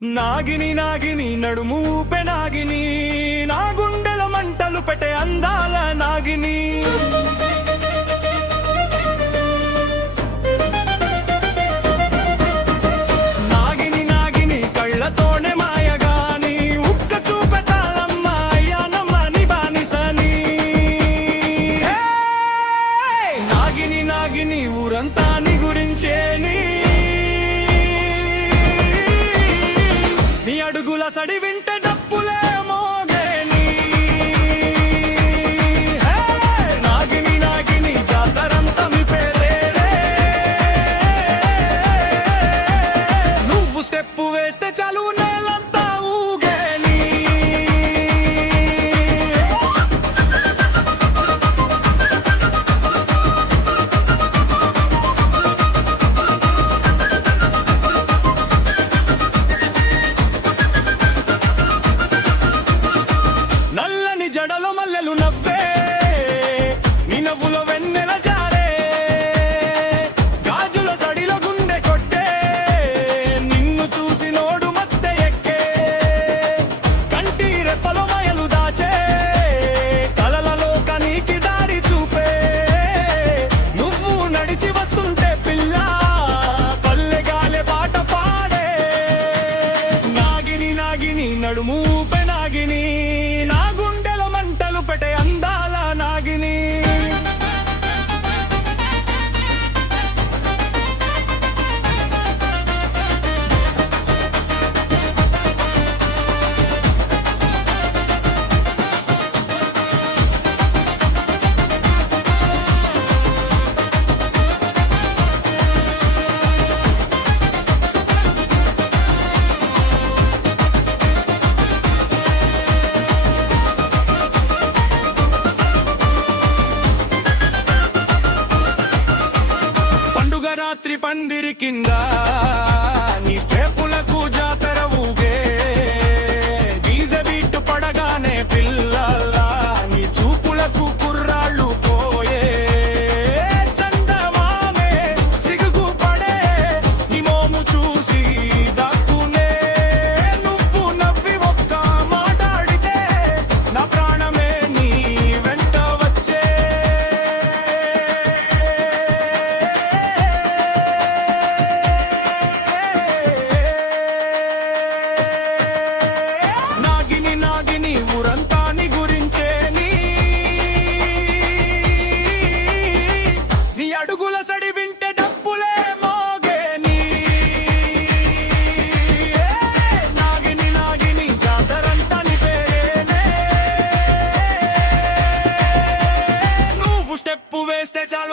నాగిని నాగిని నడుము ఊపే నాగిని, నా గుండెల మంటలు పెట్టే అందాల నాగిని. నాగిని నాగిని కళ్ళతోనే మాయగాని, ఉక్క చూపెట్టాలమ్మ అయ్యానమ్మ ని బానిసని. నాగిని నాగిని ఊరంతా నీ గురించేని, నీ అడుగుల సడి వింటే డప్పులే మోగేని. నాగిని నాగిని జాతరంతా మీ పేరేరే, నువ్వు స్టెప్పు వేస్తే చాలు నేలంతా ఊగేని. నల్లని జడలో మల్లెలు నవ్వే, నీ నవ్వులో వెన్నెల జారే, గాజుల సడిలో గుండె కొట్టే, నిన్ను చూసి నోడు మత్తె ఎక్కే, కంటి రెప్పలో మయలు దాచే, కలలలో కనీకి దారి చూపే, నువ్వు నడిచి వస్తుంటే పిల్ల పల్లె గాలే పాట పాడే. నాగిని నాగిని నడుము ఊపే నాగిని, నా గుండెల మంటలు పెట్టే అందాల నాగిని. పండుగ రాత్రి పందిరి కింద నీ స్టెప్పులకు జాతర ఊగే, డీజె బీటు పడగానే పిల్లల్లా నీ చూపులకు కుర్రాళ్ళు పోయే, చందమామే సిగ్గు పడే నీ మోము చూసి దక్కునే, నువ్వు నవ్వి ఒక్క మాట్లాడితే నా ప్రాణమే నీ వెంట వచ్చే. నాగిని నాగిని ఊరంతా నీ గురించేని, నీ అడుగుల సడి వింటే డప్పులే మోగేని. నాగిని నాగిని జాతరంతా నీ పేరేనే, నువ్వు స్టెప్పు వేస్తే చాలు